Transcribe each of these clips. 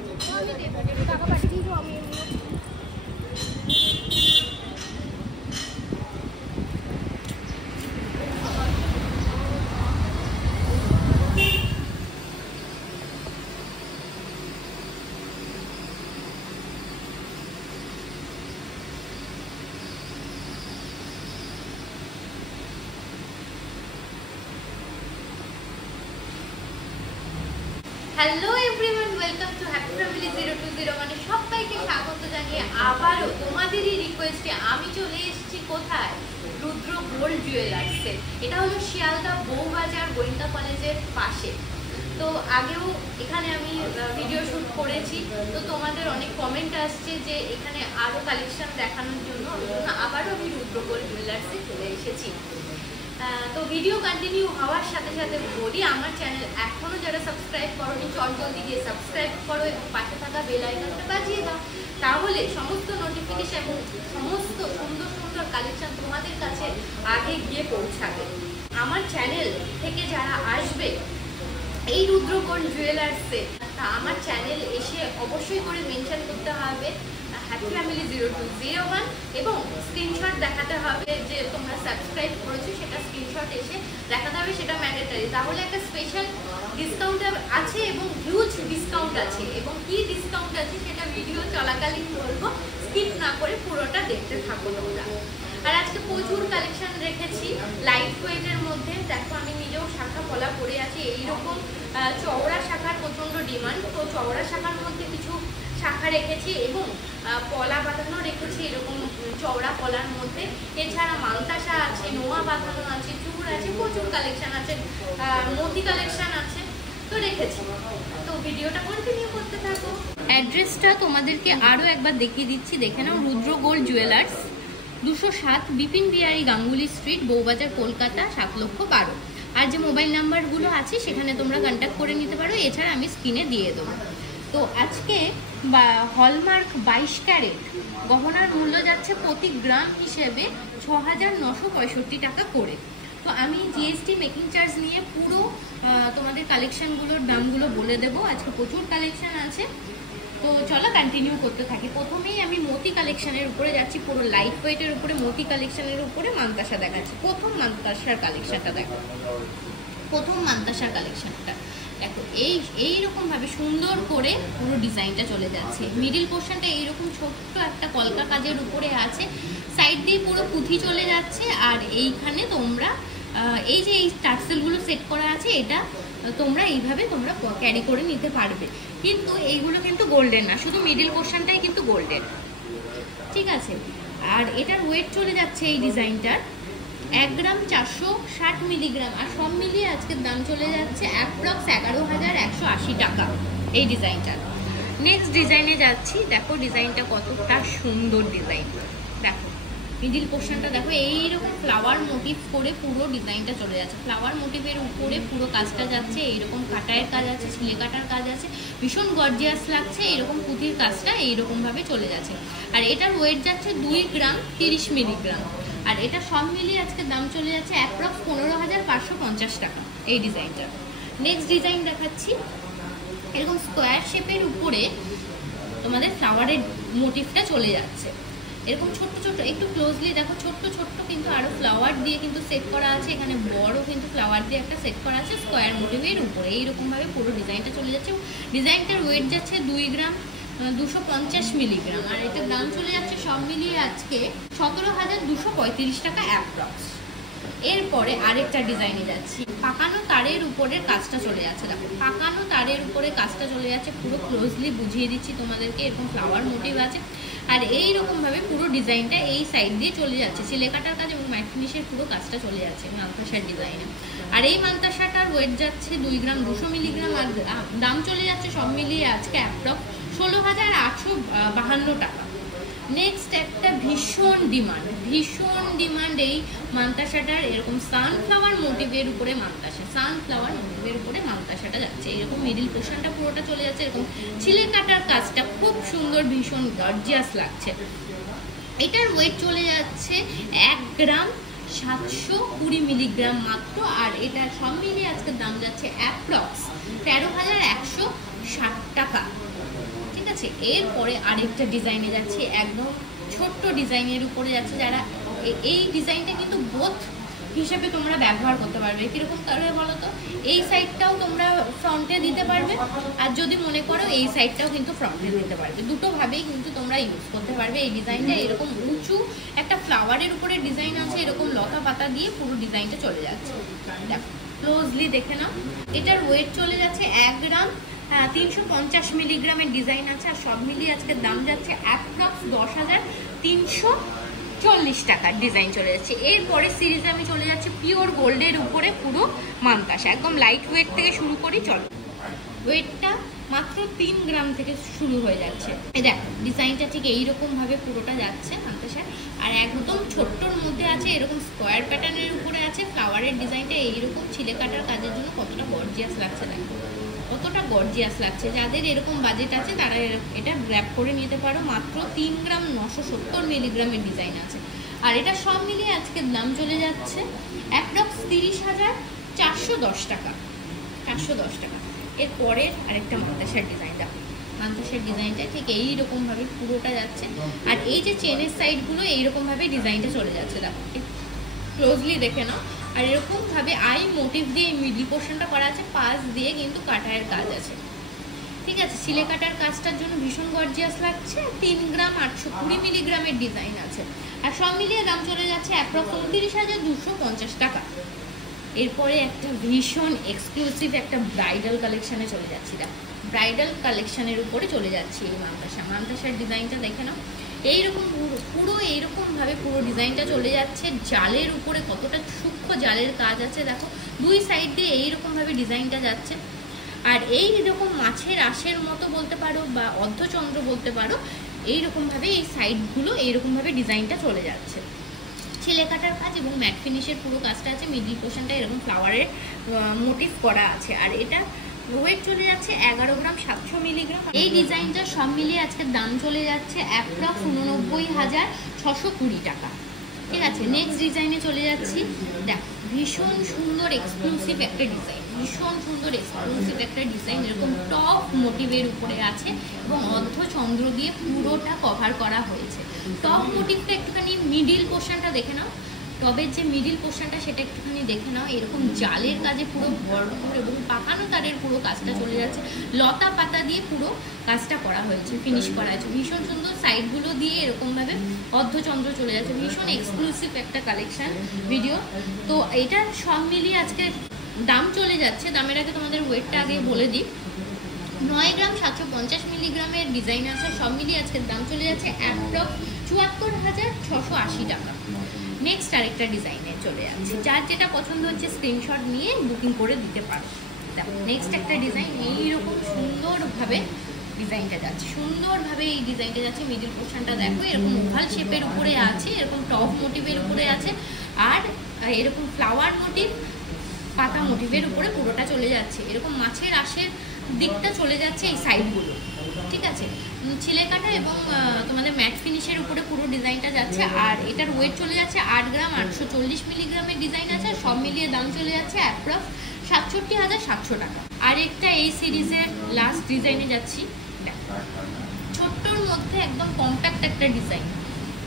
আছে, আমি দেবো, টাকা পাঠিয়ে দিয়েছো আমি। Hello everyone, welcome to happy family 020। মানে সবাইকে স্বাগত জানিয়ে আবারও তোমাদেরই রিকোয়েস্টে আমি চলে এসেছি কোথায়, রুদ্র গোল্ড জুয়েলার্সে। এটা হলো শিয়ালদা বউবাজার গোয়েন্দা কলেজের পাশে। তো আগেও এখানে আমি ভিডিও শ্যুট করেছি, তো তোমাদের অনেক কমেন্ট আসছে যে এখানে আরও কালেকশন দেখানোর জন্য আবারও আমি রুদ্র গোল্ড জুয়েলার্সে চলে এসেছি। তো ভিডিও কন্টিনিউ হওয়ার সাথে সাথে বলি, আমার চ্যানেল এখনও যারা সাবস্ক্রাইব করোনি জলদি গিয়ে সাবস্ক্রাইব করো এবং পাশে থাকা বেল আইকনটা বাজিয়ে দাও, তাহলে সমস্ত নোটিফিকেশন এবং সমস্ত সুন্দর সুন্দর কালেকশন তোমাদের কাছে আগে গিয়ে পৌঁছাবে। আমার চ্যানেল থেকে যারা আসবে এই রুদ্র গোল্ড জুয়েলার্সে, তা আমার চ্যানেল এসে অবশ্যই করে মেনশন করতে হবে হ্যাপি ফ্যামিলি 0201 এবং স্ক্রিনশট দেখাতে হবে যে তোমরা সাবস্ক্রাইব করেছো, সেটা স্ক্রিনশট এসে দেখাতে হবে, সেটা ম্যান্ডেটরি। তাহলে একটা স্পেশাল ডিসকাউন্ট আছে এবং হিউজ ডিসকাউন্ট আছে, এবং কি ডিসকাউন্ট আছে সেটা ভিডিও চলাকালীন বলবো, স্কিপ না করে পুরোটা দেখতে থাকো তোমরা। আর আজকে প্রচুর কালেকশন রেখেছি লাইট ওয়েটের মধ্যে। দেখো আমি নিজেও শাখা পলা পরে আছি, এইরকম চওড়া শাখার প্রচণ্ড ডিমান্ড, তো চওড়া শাখার মধ্যে কিছু শাখা রেখেছি এবং পলা বাঁধানো রেখেছি এরকম চওড়া পলার মধ্যে। এছাড়া মালতাসা আছে, নোয়া বাঁধানো আছে, চুড় আছে, প্রচুর কালেকশন আছে, মতি কালেকশন আছে, তো রেখেছি। তো ভিডিওটা কন্টিনিউ করতে থাকো। অ্যাড্রেসটা তোমাদেরকে আরও একবার দেখিয়ে দিচ্ছি, দেখে নাও। Rudra gold jewellers, 207 Bipin Bihari Ganguly street, Bowbazar, Kolkata 7,12,000। আর যে মোবাইল নাম্বারগুলো আছে সেখানে তোমরা কন্ট্যাক্ট করে নিতে পারো, এছাড়া আমি স্ক্রিনে দিয়ে দেবো। তো আজকে হলমার্ক 22 ক্যারেট গহনার মূল্য যাচ্ছে প্রতি গ্রাম হিসেবে 6,965 টাকা করে। তো আমি জিএসটি মেকিং চার্জ নিয়ে পুরো তোমাদের কালেকশানগুলোর দামগুলো বলে দেবো। আজকে প্রচুর কালেকশান আছে, তো চলো কন্টিনিউ করতে থাকি। প্রথমেই আমি মতি কালেকশানের উপরে যাচ্ছি, পুরো লাইট ওয়েটের উপরে মতি কালেকশানের উপরে মান্তাসা দেখাচ্ছি। প্রথম মান্তাসার কালেকশানটা দেখো, প্রথম মান্তাসার কালেকশানটা দেখো, এইরকম ভাবে সুন্দর করে পুরো ডিজাইনটা চলে যাচ্ছে। মিডিল পোর্শনটা এইরকম ছোট্ট একটা কলকা কাজের উপরে আছে, সাইড দিয়ে পুরো পুঁথি চলে যাচ্ছে। আর এইখানে তোমরা এই যে এই টার্সেলগুলো সেট করা আছে, এটা তোমরা এইভাবে তোমরা ক্যারি করে নিতে পারবে। কিন্তু এইগুলো কিন্তু গোল্ডেন না, শুধু মিডিল পোর্শনটাই কিন্তু গোল্ডেন, ঠিক আছে। আর এটার ওয়েট চলে যাচ্ছে এই ডিজাইনটার 1 গ্রাম 460 মিলিগ্রাম, আর সব মিলিয়ে আজকের দাম চলে যাচ্ছে অ্যাপ্রক্স 11,180 টাকা এই ডিজাইনটার। নেক্সট ডিজাইনে যাচ্ছি, দেখো ডিজাইনটা কতটা সুন্দর ডিজাইন। দেখো মিডিল পোর্শনটা দেখো, এইরকম ফ্লাওয়ার মোটিভ করে পুরো ডিজাইনটা চলে যাচ্ছে। ফ্লাওয়ার মোটিভের উপরে পুরো কাজটা যাচ্ছে, এইরকম কাটায়ের কাজ আছে, ছিলে কাটার কাজ আছে, ভীষণ গর্জিয়াস লাগছে। এইরকম পুঁথির কাজটা এইরকমভাবে চলে যাচ্ছে। আর এটার ওয়েট যাচ্ছে 2 গ্রাম 30 মিলিগ্রাম, আর এটা সব মিলিয়ে আজকে দাম চলে যাচ্ছে অ্যাপ্রক্স 15,550 টাকা এই ডিজাইনটা। নেক্সট ডিজাইন দেখাচ্ছি, এরকম স্কোয়ার শেপের উপরে তোমাদের ফ্লাওয়ারের মোটিভটা চলে যাচ্ছে। এরকম ছোট্ট ছোট্ট, একটু ক্লোজলি দেখো, ছোট্ট ছোট্ট কিন্তু আরও ফ্লাওয়ার দিয়ে কিন্তু সেট করা আছে। এখানে বড় কিন্তু ফ্লাওয়ার দিয়ে একটা সেট করা আছে স্কোয়ার মোটিভের উপরে। এইরকমভাবে পুরো ডিজাইনটা চলে যাচ্ছে। ডিজাইনটার ওয়েট যাচ্ছে 2 গ্রাম 250 মিলিগ্রাম, আর এটার দাম চলে যাচ্ছে সব মিলিয়ে আজকে 17,235 টাকা অ্যাপ্রক্স। এরপরে আরেকটা ডিজাইনে যাচ্ছি, পাকানো তারের উপরের কাজটা চলে যাচ্ছে। দেখো পাকানো তারের উপরে কাজটা চলে যাচ্ছে, পুরো ক্লোজলি বুঝিয়ে দিচ্ছি তোমাদেরকে। এরকম ফ্লাওয়ার মোটিভ আছে, আর এইরকমভাবে পুরো ডিজাইনটা এই সাইড দিয়ে চলে যাচ্ছে। ছিলে কাটার কাজ এবং ম্যাট ফিনিশের পুরো কাজটা চলে যাচ্ছে মান্তাসার ডিজাইনে। আর এই মান্তাসাটার ওয়েট যাচ্ছে 2 গ্রাম 200 মিলিগ্রাম, আর দাম চলে যাচ্ছে সব মিলিয়ে আজকে অ্যাপ্রক্স 16,852 টাকা। নেক্সট একটা ভীষণ ডিমান্ড এই মান্তাসাটার, এরকম সানফ্লাওয়ার মোটিভের উপরে মান্তাসা, সানফ্লাওয়ার মোটিভের উপরে মান্তাসাটা যাচ্ছে। এরকম মিডিল পোর্শনটা পুরোটা চলে যাচ্ছে, এরকম ছিলে কাটার কাজটা খুব সুন্দর, ভীষণ গর্জিয়াস লাগছে। এটার ওয়েট চলে যাচ্ছে 1 গ্রাম 720 মিলিগ্রাম মাত্র, আর এটা সব মিলিয়ে আজকের দাম যাচ্ছে অ্যাপ্রক্স 13,160 টাকা। আছে। এরপরে আরেকটা ডিজাইনে যাচ্ছে, একদম ছোট্ট ডিজাইনের উপরে যাচ্ছে। যারা এই ডিজাইনটা কিন্তু বোথ হিসেবে তোমরা ব্যবহার করতে পারবে। কিরকম করবে বলো তো, এই সাইডটাও তোমরা ফ্রন্টে দিতে পারবে, আর যদি মনে করো এই সাইডটাও কিন্তু ফ্রন্টে দিতে পারবে। দুটোভাবেই কিন্তু তোমরা ইউজ করতে পারবে এই ডিজাইনটা। এরকম উঁচু একটা ফ্লাওয়ারের উপরে ডিজাইন আছে, এরকম লতা পাতা দিয়ে পুরো ডিজাইনটা চলে যাচ্ছে। দেখো ক্লোজলি দেখে নাও। এটার ওয়েট চলে যাচ্ছে 1 গ্রাম 350 মিলিগ্রামের ডিজাইন আছে, আর সব মিলিয়ে আজকের দাম যাচ্ছে অ্যাপ্রক্স 10,340 টাকার ডিজাইন চলে যাচ্ছে। এরপরে সিরিজে আমি চলে যাচ্ছি পিওর গোল্ডের উপরে পুরো মানতাসা, একদম লাইট ওয়েট থেকে শুরু করি। চলো, ওয়েটটা মাত্র 3 গ্রাম থেকে শুরু হয়ে যাচ্ছে। এই দেখো ডিজাইনটা ঠিক এইরকম ভাবে পুরোটা যাচ্ছে মানতাসা, আর একদম ছোট্টর মধ্যে আছে, এরকম স্কোয়ার প্যাটার্নের উপরে আছে। ফ্লাওয়ারের ডিজাইনটা এইরকম ছিলে কাটার কাজের জন্য কতটা গর্জিয়াস লাগছে, দেখো কতটা গর্জিয়াস লাগছে। যাদের এরকম বাজেট আছে তারা এটা গ্র্যাব করে নিতে পারো। মাত্র 3 গ্রাম 970 মিলিগ্রামের ডিজাইন আছে, আর এটা সব মিলিয়ে আজকের দাম চলে যাচ্ছে অ্যাপ্রক্স 30,410 টাকা। 410 টাকা। এরপরে আরেকটা মানতাসার ডিজাইন, দেখো মানতাসার ডিজাইনটা ঠিক এইরকমভাবে পুরোটা যাচ্ছে, আর এই যে চেনের সাইডগুলো এইরকমভাবে ডিজাইনটা চলে যাচ্ছে। দেখো ক্লোজলি দেখে নাও। আর এরকমভাবে আই মোটিভ দিয়ে মিডল পোর্শনটা করা আছে, পাশ দিয়ে কিন্তু কাটায়ের কাজ আছে। ঠিক আছে, সিলে কাটার কাজটার জন্য ভীষণ গর্জিয়াস লাগছে। 3 গ্রাম 820 মিলিগ্রামের ডিজাইন আছে, আর সব মিলিয়ে দাম চলে যাচ্ছে অ্যাপ্রক্স 29,250 টাকা। এরপরে একটা ভীষণ এক্সক্লুসিভ একটা ব্রাইডাল কালেকশানে চলে যাচ্ছি। দেখো ব্রাইডাল কালেকশানের উপরে চলে যাচ্ছি এই মানতাসার ডিজাইনটা দেখে নাও। এইরকম পুরো এইরকমভাবে পুরো ডিজাইনটা চলে যাচ্ছে। জালের উপরে কতটা সূক্ষ্ম জালের কাজ আছে, দেখো দুই সাইড দিয়ে এইরকমভাবে ডিজাইনটা যাচ্ছে। আর এইরকম মাছের আঁশের মতো বলতে পারো বা অর্ধচন্দ্র বলতে পারো, এইরকমভাবে এই সাইডগুলো এইরকমভাবে ডিজাইনটা চলে যাচ্ছে। ছিলে কাটার কাজ এবং ম্যাট ফিনিশের পুরো কাজটা আছে। মিডল পোর্শনটা এরকম ফ্লাওয়ারের মোটিভ করা আছে, আর এটা ওয়েট চলে যাচ্ছে 11 গ্রাম 700 মিলিগ্রাম। এই ডিজাইনটা সব মিলিয়ে আজকের দাম চলে যাচ্ছে অ্যাপ্রক্স 89,620 টাকা। ঠিক আছে, নেক্সট ডিজাইনে চলে যাচ্ছি। দেখ ভীষণ সুন্দর এক্সক্লুসিভ একটা ডিজাইন, ভীষণ সুন্দর এক্সক্লুসিভ একটা ডিজাইন। এরকম টপ মোটিভের উপরে আছে এবং অর্ধচন্দ্র দিয়ে পুরোটা কভার করা হয়েছে। টপ মোটিভটা একটুখানি মিডিল পোর্শনটা দেখে নাও, টবের যে মিডিল পোর্শনটা সেটা একটুখানি দেখে নাও। এরকম জালের কাজে পুরো ভরপুর এবং পাকানো তারের পুরো কাজটা চলে যাচ্ছে। লতা পাতা দিয়ে পুরো কাজটা করা হয়েছে, ফিনিশ করা আছে ভীষণ সুন্দর। সাইডগুলো দিয়ে এরকমভাবে অর্ধচন্দ্র চলে যাচ্ছে। ভীষণ এক্সক্লুসিভ একটা কালেকশন ভিডিও। তো এটার সব মিলিয়ে আজকে দাম চলে যাচ্ছে, দামের আগে তোমাদের ওয়েটটা আগে বলে দিই। 9 গ্রাম 750 মিলিগ্রামের ডিজাইন আছে, সব মিলিয়ে আজকের দাম চলে যাচ্ছে অ্যাপ্রক্স 74,680 টাকা। নেক্সট আরেকটা ডিজাইনে চলে যাচ্ছে। যার যেটা পছন্দ হচ্ছে স্ক্রিনশট নিয়ে বুকিং করে দিতে পারো। দেখো নেক্সট একটা ডিজাইন এইরকম সুন্দরভাবে ডিজাইনটা যাচ্ছে, সুন্দরভাবে এই ডিজাইনটা যাচ্ছে। মিডল পোর্শনটা দেখো এরকম ওভাল শেপের উপরে আছে, এরকম টপ মোটিভের উপরে আছে, আর এরকম ফ্লাওয়ার মোটিভ পাতা মোটিভের উপরে পুরোটা চলে যাচ্ছে। এরকম মাছের আঁশের দিকটা চলে যাচ্ছে এই সাইডগুলো। ঠিক আছে, ছিলে কাটা এবং তোমাদের ম্যাট ফিনিশের উপরে পুরো ডিজাইনটা যাচ্ছে। আর এটার ওয়েট চলে যাচ্ছে 8 গ্রাম 840 মিলিগ্রামের ডিজাইন আছে, সব মিলিয়ে দাম চলে যাচ্ছে অ্যাপ্রক্স 67,700 টাকা। আর একটা এই সিরিজের লাস্ট ডিজাইনে যাচ্ছি। ছোট্টর মধ্যে একদম কম্প্যাক্ট একটা ডিজাইন,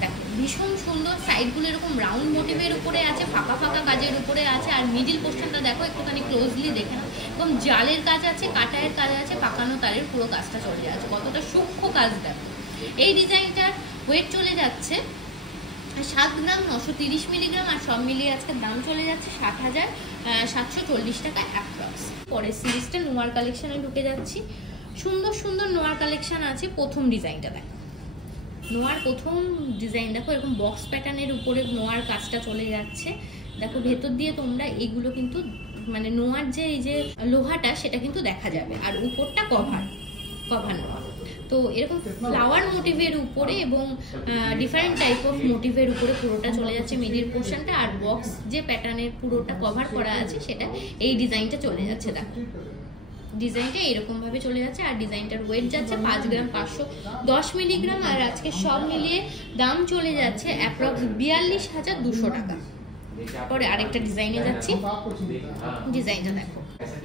দেখো ভীষণ সুন্দর। সাইডগুলো এরকম রাউন্ড মোটিভের উপরে আছে, ফাঁকা ফাঁকা কাজের উপরে আছে। আর মিডিল পোর্শনটা দেখো একটুখানি ক্লোজলি দেখে নাও, একদম জালের কাজ আছে, কাটায়ের কাজ আছে, পাকানো তারের পুরো কাজটা চলে যাচ্ছে। কতটা সূক্ষ্ম কাজ দেখো। এই ডিজাইনটার ওয়েট চলে যাচ্ছে 7 গ্রাম 930 মিলিগ্রাম, আর সব মিলিয়ে আজকের দাম চলে যাচ্ছে 60,740 টাকা অ্যাপ্রক্স। পরের সিরিজটা নোয়ার কালেকশনে ঢুকে যাচ্ছি। সুন্দর সুন্দর নোয়ার কালেকশন আছে। প্রথম ডিজাইনটা দেখো, নোয়ার প্রথম ডিজাইন দেখো, এরকম বক্স প্যাটার্নের উপরে নোয়ার কাজটা চলে যাচ্ছে। দেখো ভেতর দিয়ে তোমরা এগুলো কিন্তু মানে নোয়ার যে এই যে লোহাটা সেটা কিন্তু দেখা যাবে, আর উপরটা কভার নোয়া। তো এরকম ফ্লাওয়ার মোটিভের উপরে এবং ডিফারেন্ট টাইপ অফ মোটিভের উপরে পুরোটা চলে যাচ্ছে মিডিল পোর্শনটা, আর বক্স যে প্যাটার্নের পুরোটা কভার করা আছে সেটা এই ডিজাইনটা চলে যাচ্ছে। দেখো ডিজাইনটা এরকম ভাবে চলে যাচ্ছে, আর ডিজাইনটার ওয়েট যাচ্ছে 5 গ্রাম 510 মিলিগ্রাম। আর আজকে সব মিলিয়ে দাম চলে যাচ্ছে অ্যাপ্রক্স 42,200 টাকা। পরে আরেকটা ডিজাইনে যাচ্ছি। ডিজাইনটা দেখো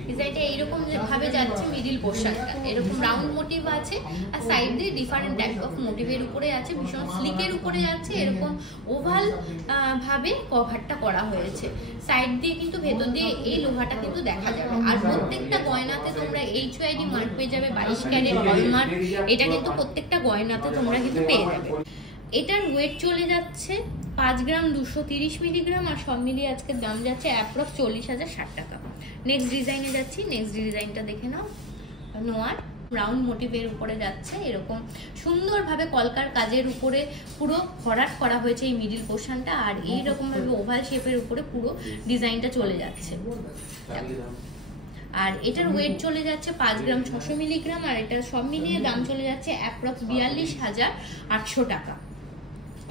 ডিজাইনটা এইরকম ভাবে যাচ্ছে, মিডিল পোর্শনটা এরকম রাউন্ড মোটিভ আছে আর সাইড দিয়ে ডিফারেন্ট টাইপ অফ মোটিভের উপরে আছে, ভীষণ স্লিকের উপরে যাচ্ছে, এরকম ওভাল ভাবে কভারটা করা হয়েছে। সাইড দিয়ে কিন্তু ভেতর দিয়ে এই লোহাটা কিন্তু দেখা যাবে। আর প্রত্যেকটা গয়নাতে তোমরা HYD মার্ক পেয়ে যাবে, 22 ক্যারেট হলমার্ক, এটা কিন্তু প্রত্যেকটা গয়নাতে তোমরা কিন্তু পেয়ে যাবে। এটার ওয়েট চলে যাচ্ছে 5 গ্রাম 230 মিলিগ্রাম, আর সব মিলিয়ে আজকের দাম যাচ্ছে অ্যাপ্রক্স 40,060 টাকা। নেক্সট ডিজাইনে যাচ্ছি, নেক্সট ডিজাইনটা দেখে নাও। নোয়ার রাউন্ড মোটিভের উপরে যাচ্ছে, এরকম সুন্দরভাবে কলকার কাজের উপরে পুরো ভরাট করা হয়েছে এই মিডিল পোর্শনটা, আর এইরকম ভাবে ওভাল শেপের উপরে পুরো ডিজাইনটা চলে যাচ্ছে। আর এটার ওয়েট চলে যাচ্ছে 5 গ্রাম 600 মিলিগ্রাম, আর এটা সব মিলিয়ে দাম চলে যাচ্ছে অ্যাপ্রক্স 42,800 টাকা।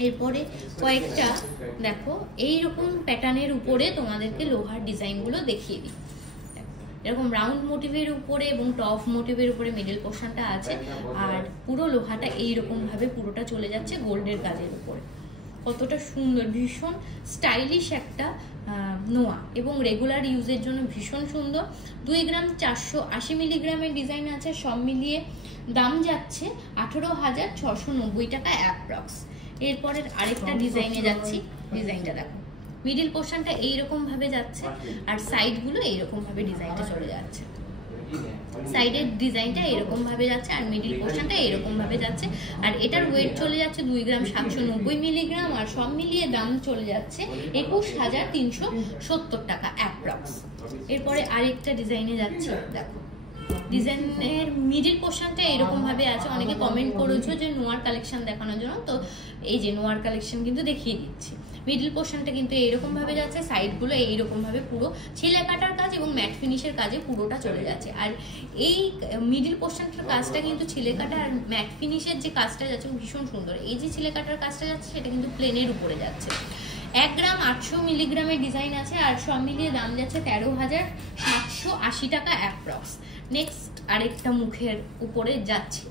এরপরে কয়েকটা দেখো এইরকম প্যাটার্নের উপরে তোমাদেরকে লোহার ডিজাইনগুলো দেখিয়ে দিই। এরকম রাউন্ড মোটিভের উপরে এবং টপ মোটিভের উপরে মিডল পোর্শনটা আছে, আর পুরো লোহাটা এইরকম ভাবে পুরোটা চলে যাচ্ছে গোল্ডের কাজের উপরে। কতটা সুন্দর, ভীষণ স্টাইলিশ একটা নোয়া এবং রেগুলার ইউজের জন্য ভীষণ সুন্দর। 2 গ্রাম 480 মিলিগ্রামের ডিজাইন আছে, সব মিলিয়ে দাম যাচ্ছে 18,690 টাকা অ্যাপ্রক্স। এরপরের আরেকটা ডিজাইনে যাচ্ছি, ডিজাইনটা দেখো, মিডিল পোর্শনটা এইরকম ভাবে যাচ্ছে আর সাইডগুলো এইরকম ভাবে ডিজাইনটা চলে যাচ্ছে। সাইডের ডিজাইনটা এরকম ভাবে যাচ্ছে আর মিডিল পোর্শনটা এরকম ভাবে যাচ্ছে। আর এটার ওয়েট চলে যাচ্ছে 2 গ্রাম 790 মিলিগ্রাম, আর সব মিলিয়ে দাম চলে যাচ্ছে 21,370 টাকা অ্যাপ্রক্স। এরপরে আরেকটা ডিজাইনে যাচ্ছে, দেখো ডিজাইনের মিডিল পোর্শনটা এরকম ভাবে আছে। অনেকে কমেন্ট করেছো যে নোয়ার কালেকশন দেখানোর জন্য, তো এই যে নোয়ার কালেকশন কিন্তু দেখিয়ে দিচ্ছি। মিডিল পোর্শনটা কিন্তু এইরকম ভাবে যাচ্ছে, সাইডগুলো এইরকম ভাবে পুরো ছেলে কাটার কাজ এবং ম্যাট ফিনিশের কাজে পুরোটা চলে যাচ্ছে। আর এই মিডিল পোর্শনটার কাজটা কিন্তু ছেলে কাটা আর ম্যাট ফিনিশের যে কাজটা যাচ্ছে ভীষণ সুন্দর। এই যে ছেলে কাটার কাজটা যাচ্ছে সেটা কিন্তু প্লেনের উপরে যাচ্ছে। 1 গ্রাম 800 মিলিগ্রামের ডিজাইন আছে, আর সব মিলিয়ে দাম যাচ্ছে 13,780 টাকা অ্যাপ্রক্স। নেক্সট আরেকটা মুখের উপরে যাচ্ছে,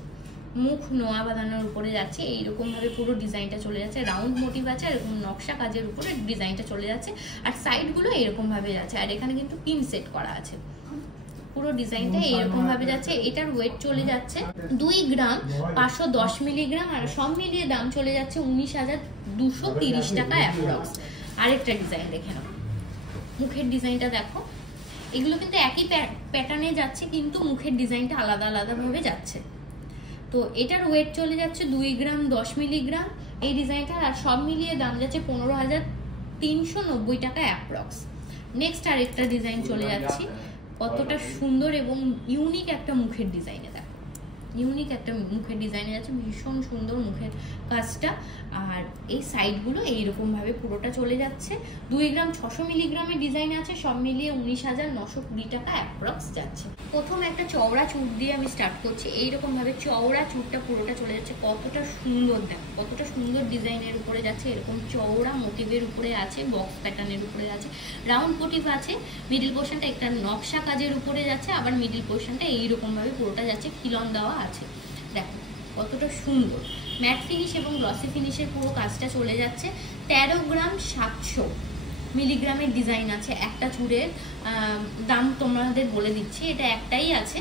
মুখ নোয়া বাঁধানোর উপরে যাচ্ছে, এইরকম ভাবে পুরো ডিজাইনটা চলে যাচ্ছে। রাউন্ড মোটিভ আছে, এরকম নকশা কাজের উপরে ডিজাইনটা চলে যাচ্ছে, আর সাইডগুলো এরকম ভাবে যাচ্ছে। আর এখানে কিন্তু পিন সেট করা আছে, পুরো ডিজাইনটা এইরকম ভাবে যাচ্ছে। এটার ওয়েট চলে যাচ্ছে 2 গ্রাম 510 মিলিগ্রাম, আর সব মিলিয়ে দাম চলে যাচ্ছে 19,230 টাকা অ্যাপ্রক্স। আরেকটা ডিজাইন দেখে নাও, মুখের ডিজাইনটা দেখো, এগুলো কিন্তু একই প্যাটার্নে যাচ্ছে কিন্তু মুখের ডিজাইনটা আলাদা আলাদা ভাবে যাচ্ছে। তো এটার ওয়েট চলে যাচ্ছে 2 গ্রাম 10 মিলিগ্রাম এই ডিজাইনটা, আর সব মিলিয়ে দাম যাচ্ছে 15,390 টাকা অ্যাপ্রক্স। নেক্সট আরেকটা ডিজাইন চলে যাচ্ছি, কতটা সুন্দর এবং ইউনিক একটা মুখের ডিজাইনে দেখো, ইউনিক একটা মুখের ডিজাইনে যাচ্ছে, ভীষণ সুন্দর মুখের কাজটা। আর এই সাইডগুলো এইরকম ভাবে পুরোটা চলে যাচ্ছে। 2 গ্রাম 600 মিলিগ্রামের ডিজাইন আছে, সব মিলিয়ে 19,920 টাকা অ্যাপ্রক্স যাচ্ছে। প্রথম একটা চওড়া চুট দিয়ে আমি স্টার্ট করছি। এইরকম ভাবে চওড়া চুটটা পুরোটা চলে যাচ্ছে, কতটা সুন্দর দেখো, কতটা সুন্দর ডিজাইনের উপরে যাচ্ছে। এরকম চওড়া মোটিভের উপরে আছে, বক্স প্যাটার্নের উপরে আছে, রাউন্ড মোটিভ আছে। মিডিল পোর্শনটা একটা নকশা কাজের উপরে যাচ্ছে, আবার মিডিল পোর্শনটা এইরকম ভাবে পুরোটা যাচ্ছে, খিলন দেওয়া আছে। দেখো কতটা সুন্দর ম্যাট ফিনিশ এবং গ্লসি ফিনিশের পুরো কাজটা চলে যাচ্ছে। 13 গ্রাম 700 মিলিগ্রামের ডিজাইন আছে। একটা চুড়ের দাম তোমাদের বলে দিচ্ছি, এটা একটাই আছে,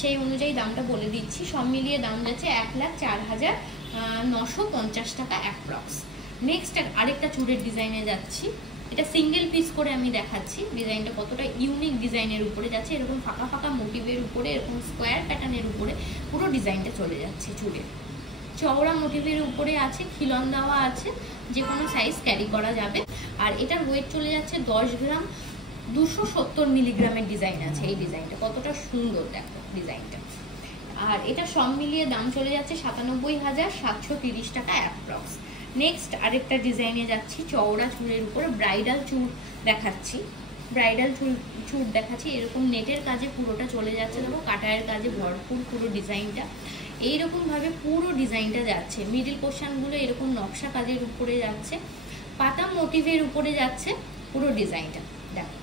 সেই অনুযায়ী দামটা বলে দিচ্ছি। সব মিলিয়ে দাম যাচ্ছে 1,04,950 টাকা অ্যাপ্রক্স। নেক্সট আরেকটা চুড়ের ডিজাইনে যাচ্ছি, এটা সিঙ্গেল পিস করে আমি দেখাচ্ছি। ডিজাইনটা কতটা ইউনিক ডিজাইনের উপরে যাচ্ছে, এরকম ফাঁকা ফাঁকা মোটিভের উপরে, এরকম স্কোয়ার প্যাটার্নের উপরে পুরো ডিজাইনটা চলে যাচ্ছে। চুড়ের চওড়া মোটিভের উপরে আছে, খিলন দেওয়া আছে, যে কোনো সাইজ ক্যারি করা যাবে। আর এটার ওয়েট চলে যাচ্ছে 10 গ্রাম 270 মিলিগ্রামের ডিজাইন আছে। এই ডিজাইনটা কতটা সুন্দর দেখো ডিজাইনটা। আর এটা সব মিলিয়ে দাম চলে যাচ্ছে 97,730 টাকা অ্যাপ্রক্স। নেক্সট আরেকটা ডিজাইনে যাচ্ছি, চওড়া চুলের উপরে ব্রাইডাল চুল দেখাচ্ছি, ব্রাইডাল চুল দেখাচ্ছি। এরকম নেটের কাজে পুরোটা চলে যাচ্ছে, দেখো কাটায়ের কাজে ভরপুর পুরো ডিজাইনটা এইরকম ভাবে পুরো ডিজাইনটা যাচ্ছে। মিডিল পোর্শনগুলো এরকম নকশা কাজের উপরে যাচ্ছে, পাতা মোটিভের উপরে যাচ্ছে পুরো ডিজাইনটা। দেখো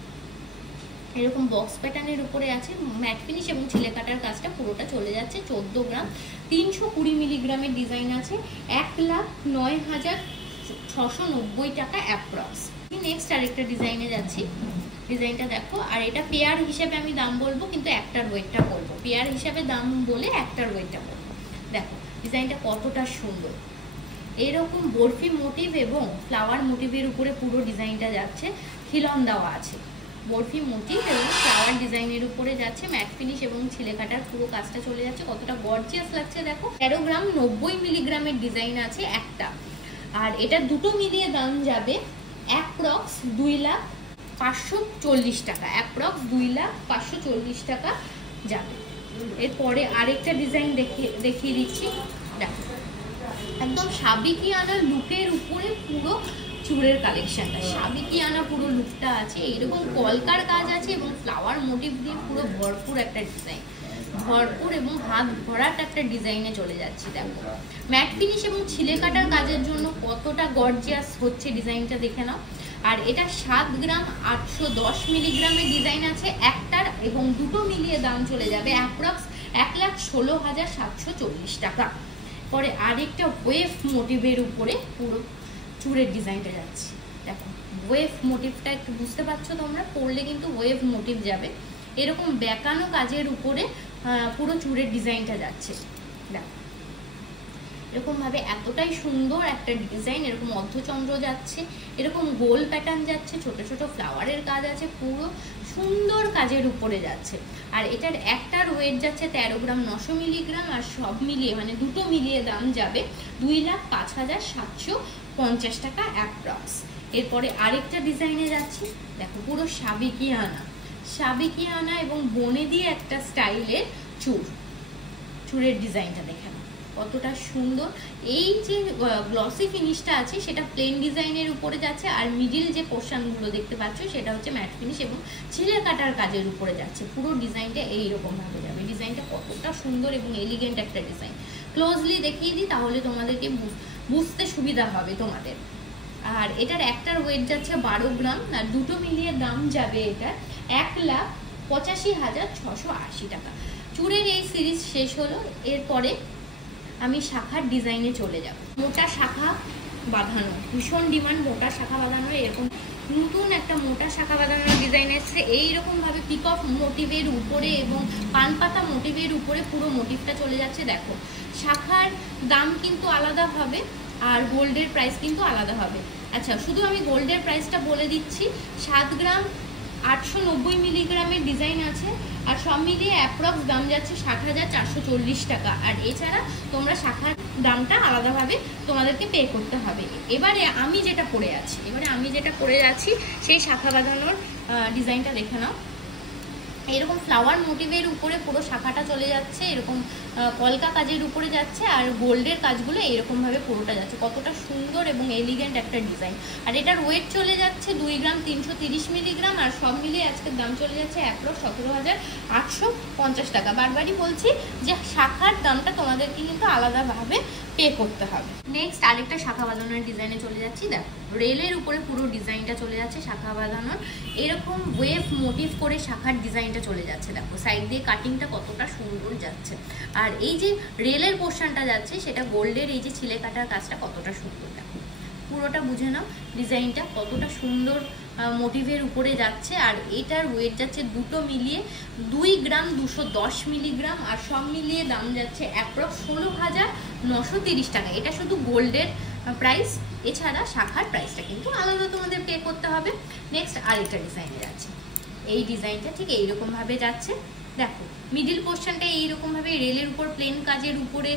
এরকম বক্স প্যাটার্নের উপরে আছে, ম্যাট ফিনিশ এবং ছিলে কাটার কাজটা পুরোটা চলে যাচ্ছে। 14 গ্রাম 320 মিলিগ্রামের ডিজাইন আছে, 1,09,690 টাকা অ্যাপ্রক্স। নেক্সট আরেকটা ডিজাইনে যাচ্ছি, ডিজাইনটা দেখো। আর এটা পেয়ার হিসেবে আমি দাম বলবো, কিন্তু একটার ওয়েটটা বলবো, পেয়ার হিসেবে দাম বলে একটার ওয়েটটা বলবো। দেখো ডিজাইনটা কতটা সুন্দর, এইরকম বরফি মোটিভ এবং ফ্লাওয়ার মোটিভের উপরে পুরো ডিজাইনটা যাচ্ছে, খিলন দেওয়া আছে, বরফি মোটিভ এবং ফ্লাওয়ার ডিজাইনের উপরে যাচ্ছে, ম্যাট ফিনিশ এবং ছিলে কাটার পুরো কাজটা চলে যাচ্ছে, কতটা গর্জিয়াস লাগছে দেখো। 13 গ্রাম 90 মিলিগ্রামের ডিজাইন আছে একটা, আর এটা দুটো মিলিয়ে দাম যাবে অ্যাপ্রক্স 2,540,000 টাকা, অ্যাপ্রক্স 2,540,000 টাকা যাবে। এরপরে আরেকটা ডিজাইন দেখিয়ে দিচ্ছি, দেখো একদম সাবিকিয়ানা লুকের উপরে পুরো চুড়ের কালেকশনটা, সাবিকিয়ানা পুরো লুকটা আছে, এইরকম কলকার কাজ আছে এবং ফ্লাওয়ার মোটিভ দিয়ে পুরো ভরপুর একটা ডিজাইন, ভরপুর এবং হাত ভরাট একটা ডিজাইনে চলে যাচ্ছে। দেখো ম্যাট ফিনিশ এবং ছিলে কাটার কাজের জন্য কতটা গর্জিয়াস হচ্ছে ডিজাইনটা দেখে নাও। আর এটা 7 গ্রাম 810 মিলিগ্রামের ডিজাইন আছে একটার, এবং দুটো মিলিয়ে দাম চলে যাবে অ্যাপ্রক্স 1,16,740 টাকা। পরে আরেকটা ওয়েভ মোটিভের উপরে পুরো চুড়ের ডিজাইনটা যাচ্ছে, দেখো ওয়েভ মোটিভটা একটু বুঝতে পারছো তোমরা, পরলে কিন্তু ওয়েভ মোটিভ যাবে, এরকম বেঁকানো কাজের উপরে পুরো চুড়ের ডিজাইনটা যাচ্ছে। দেখো এরকমভাবে এতটাই সুন্দর একটা ডিজাইন, এরকম অর্ধচন্দ্র যাচ্ছে, এরকম গোল প্যাটার্ন যাচ্ছে, ছোট ছোট ফ্লাওয়ারের কাজ আছে, পুরো সুন্দর কাজের উপরে যাচ্ছে। আর এটার একটার ওয়েট যাচ্ছে 13 গ্রাম 900 মিলিগ্রাম, আর সব মিলিয়ে মানে দুটো মিলিয়ে দাম যাবে 2,05,750 টাকা অ্যাপ্রক্স। এরপরে আরেকটা ডিজাইনে যাচ্ছি, দেখো পুরো সাবিকিয়ানা এবং বনে দিয়ে একটা স্টাইলের চুড়ের ডিজাইনটা দেখেন কতটা সুন্দর। এই যে গ্লসি ফিনিশটা আছে সেটা প্লেন ডিজাইনের উপরে যাচ্ছে, আর মিডিল যে পোর্শনগুলো দেখতে পাচ্ছ সেটা হচ্ছে ম্যাট ফিনিশ এবং ছিলে কাটার কাজের উপরে যাচ্ছে, পুরো ডিজাইনটা এইরকম ভাবে যাবে। ডিজাইনটা কতটা সুন্দর এবং এলিগেন্ট একটা ডিজাইন, ক্লোজলি দেখিয়ে দিই তাহলে তোমাদেরকে বুঝতে সুবিধা হবে তোমাদের। আর এটার একটার ওয়েট যাচ্ছে 12 গ্রাম, আর দুটো মিলিয়ে দাম যাবে এটার 1,85,680 টাকা। চুড়ের এই সিরিজ শেষ হলো, এরপরে আমি শাখার ডিজাইনে চলে যাব। মোটা শাখা বাঁধানো, ভীষণ ডিমান্ড মোটা শাখা বাঁধানো, এরকম নতুন একটা মোটা শাখা বাঁধানোর ডিজাইন এসছে, এইরকমভাবে পিকক মোটিভের উপরে এবং পানপাতা মোটিভের উপরে পুরো মোটিভটা চলে যাচ্ছে। দেখো শাখার দাম কিন্তু আলাদা হবে আর গোল্ডের প্রাইস কিন্তু আলাদা হবে। আচ্ছা শুধু আমি গোল্ডের প্রাইসটা বলে দিচ্ছি, 7 গ্রাম 890 মিলিগ্রামের ডিজাইন আছে, আর সব মিলিয়ে অ্যাপ্রক্স দাম যাচ্ছে 60,440 টাকা। আর এছাড়া তোমরা শাখার দামটা আলাদাভাবে তোমাদেরকে পে করতে হবে। এবারে আমি যেটা পরে যাচ্ছি সেই শাখা বাঁধানোর ডিজাইনটা দেখে নাও, এরকম ফ্লাওয়ার মোটিভের উপরে পুরো শাখাটা চলে যাচ্ছে, এরকম কলকা কাজের উপরে যাচ্ছে, আর গোল্ডের কাজগুলো এরকমভাবে পুরোটা যাচ্ছে, কতটা সুন্দর এবং এলিগেন্ট একটা ডিজাইন। আর এটার ওয়েট চলে যাচ্ছে 2 গ্রাম 330 মিলিগ্রাম, আর সব মিলিয়ে আজকের দাম চলে যাচ্ছে অ্যাপ্রক্স 17,850 টাকা। বারবারই বলছি যে শাখার দামটা তোমাদেরকে কিন্তু আলাদাভাবে পে করতে হবে। নেক্সট আরেকটা শাখা বাঁধানোর ডিজাইনে চলে যাচ্ছি, দেখো রেলের উপরে পুরো ডিজাইনটা চলে যাচ্ছে শাখা বাঁধানোর, এরকম ওয়েভ মোটিভ করে শাখার ডিজাইনটা চলে যাচ্ছে। দেখো সাইড দিয়ে কাটিংটা কতটা সুন্দর যাচ্ছে, আর এই যে রেলের পোর্শনটা যাচ্ছে সেটা গোল্ডের এই যে ছিলে কাটার কাজটা কতটা সুন্দর, দেখো পুরোটা বুঝে নাও ডিজাইনটা কতটা সুন্দর মোটিভের উপরে যাচ্ছে। আর এটার ওয়েট যাচ্ছে দুটো মিলিয়ে 2 গ্রাম 210 মিলিগ্রাম, আর সব মিলিয়ে দাম যাচ্ছে অ্যাপ্রক্স 16,930 টাকা। এটা শুধু গোল্ডের প্রাইস, এছাড়া শাখার প্রাইসটা কিন্তু আলাদা তোমাদের পে করতে হবে। নেক্সট আরেকটা ডিজাইনে যাচ্ছে, এই ডিজাইনটা ঠিক এইরকমভাবে যাচ্ছে, দেখো মিডিল পোর্শনটা এইরকমভাবে রেলের উপর প্লেন কাজের উপরে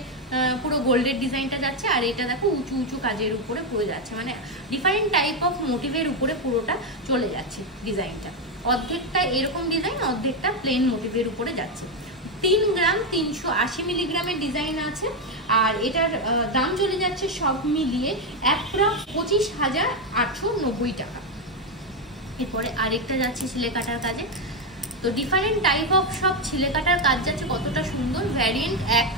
পুরো গোল্ডের ডিজাইনটা যাচ্ছে, আর এটা দেখো উঁচু উঁচু কাজের উপরে পুরো যাচ্ছে, মানে ডিফারেন্ট টাইপ অফ মোটিভের উপরে পুরোটা চলে যাচ্ছে ডিজাইনটা। অর্ধেকটা এরকম ডিজাইন, অর্ধেকটা প্লেন মোটিভের উপরে যাচ্ছে। 3 গ্রাম 380 মিলিগ্রামের ডিজাইন আছে, আর এটার দাম চলে যাচ্ছে সব মিলিয়ে অ্যাপ্রক্স 25,890 টাকা। এরপরে আরেকটা যাচ্ছে ছিলে কাটার কাজে, তো ডিফারেন্ট টাইপ অফ সব ছিলে কাটার কাজ যাচ্ছে, কতটা সুন্দর ভ্যারিয়েন্ট এক,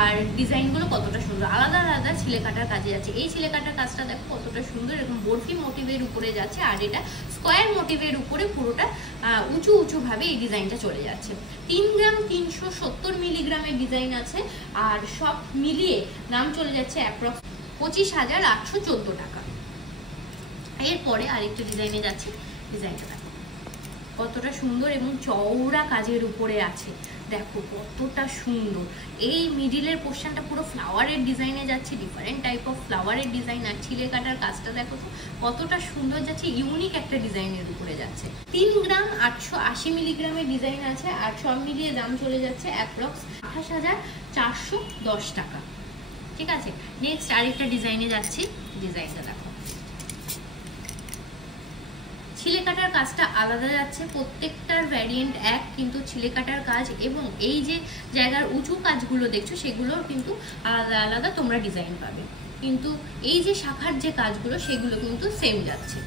আর ডিজাইনগুলো কতটা সুন্দর আলাদা আলাদা ছিলে কাটার কাজে যাচ্ছে। এই ছিলে কাটার কাজটা দেখো কতটা সুন্দর, এরকম বরফি মোটিভের উপরে যাচ্ছে, আর এটা স্কোয়ার মোটিভের উপরে পুরোটা উঁচু উঁচু ভাবে এই ডিজাইনটা চলে যাচ্ছে। 3 গ্রাম 370 মিলিগ্রামের ডিজাইন আছে, আর সব মিলিয়ে দাম চলে যাচ্ছে অ্যাপ্রক্স 25,814 টাকা। এরপরে আরেকটা ডিজাইনে যাচ্ছে, ডিজাইনটা দেখো কতটা সুন্দর এবং চওড়া কাজের উপরে আছে, দেখো কতটা সুন্দর। এই মিডিলের পোর্শনটা পুরো ফ্লাওয়ারের ডিজাইনে যাচ্ছে, ডিফারেন্ট টাইপ অফ ফ্লাওয়ারের ডিজাইন। আর ছিলে কাটার কাজটা দেখো তো কতটা সুন্দর যাচ্ছে, ইউনিক একটা ডিজাইনের উপরে যাচ্ছে। 3 গ্রাম 880 মিলিগ্রামের ডিজাইন আছে, আর সব মিলিয়ে দাম চলে যাচ্ছে অ্যাপ্রক্স 28,410 টাকা। ঠিক আছে, নেক্সট আরেকটা ডিজাইনে যাচ্ছি, ডিজাইনটা দেখো। ছিলে কাটার কাজটা আলাদা যাচ্ছে, প্রত্যেকটার ভ্যারিয়েন্ট এক, কিন্তু ছিলে কাটার কাজ এবং এই যে জায়গার উঁচু কাজগুলো দেখছো সেগুলোর কিন্তু আলাদা আলাদা তোমরা ডিজাইন পাবে, কিন্তু এই যে শাখার যে কাজগুলো সেগুলো কিন্তু সেম যাচ্ছে।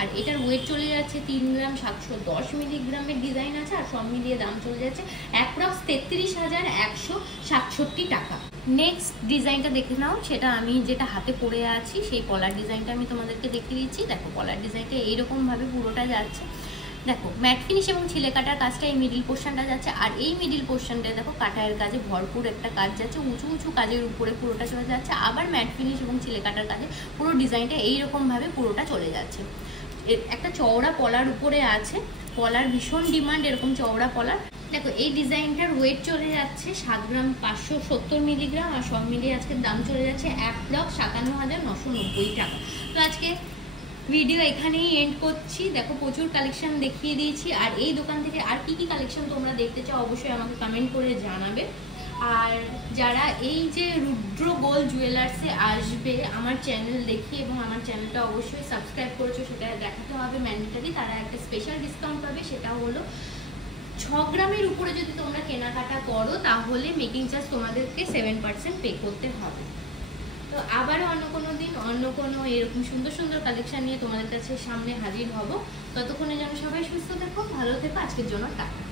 আর এটার ওয়েট চলে যাচ্ছে 3 গ্রাম 710 মিলিগ্রামের ডিজাইন আছে, আর সব মিলিয়ে দাম চলে যাচ্ছে অ্যাপ্রক্স 33,167 টাকা। নেক্সট ডিজাইনটা দেখে নাও, সেটা আমি যেটা হাতে পরে আছি সেই পলার ডিজাইনটা আমি তোমাদেরকে দেখিয়ে দিচ্ছি। দেখো পলার ডিজাইনটা এইরকমভাবে পুরোটা যাচ্ছে, দেখো ম্যাট ফিনিশ এবং ছিলে কাটার কাজটা এই মিডিল পোর্শনটা যাচ্ছে, আর এই মিডিল পোর্শনটায় দেখো কাটায়ের কাজে ভরপুর একটা কাজ যাচ্ছে, উঁচু উঁচু কাজের উপরে পুরোটা চলে যাচ্ছে। আবার ম্যাট ফিনিশ এবং ছিলে কাটার কাজে পুরো ডিজাইনটা এইরকমভাবে পুরোটা চলে যাচ্ছে। একটা চওড়া পলার উপরে আছে, পলার ভীষণ ডিমান্ড এরকম চওড়া পলার। দেখো এই ডিজাইনটার ওয়েট চলে যাচ্ছে 7 গ্রাম 570 মিলিগ্রাম, আর সব মিলিয়ে আজকের দাম চলে যাচ্ছে অ্যাপ্রক্স 57,990 টাকা। তো আজকে ভিডিও এখানেই এন্ড করছি। দেখো প্রচুর কালেকশন দেখিয়ে দিয়েছি, আর এই দোকান থেকে আর কি কি কালেকশন তোমরা দেখতে চাও অবশ্যই আমাকে কমেন্ট করে জানাবে। আর যারা এই যে রুদ্র গোল্ড জুয়েলার্সে আসবে আমার চ্যানেল দেখি এবং আমার চ্যানেলটা অবশ্যই সাবস্ক্রাইব করেছো, সেটা দেখাতে হবে ম্যান্ডেটারি, তারা একটা স্পেশাল ডিসকাউন্ট পাবে। সেটা হলো 6 গ্রামের উপরে যদি তোমরা কেনাকাটা করো তাহলে মেকিং চার্জ তোমাদেরকে 7% পে করতে হবে। তো আবারও অন্য কোনো দিন অন্য কোনো এরকম সুন্দর সুন্দর কালেকশন নিয়ে তোমাদের কাছে সামনে হাজির হব। ততক্ষণে যেন সবাই সুস্থ থেকো, ভালো থেকো। আজকের জন্য টাটা।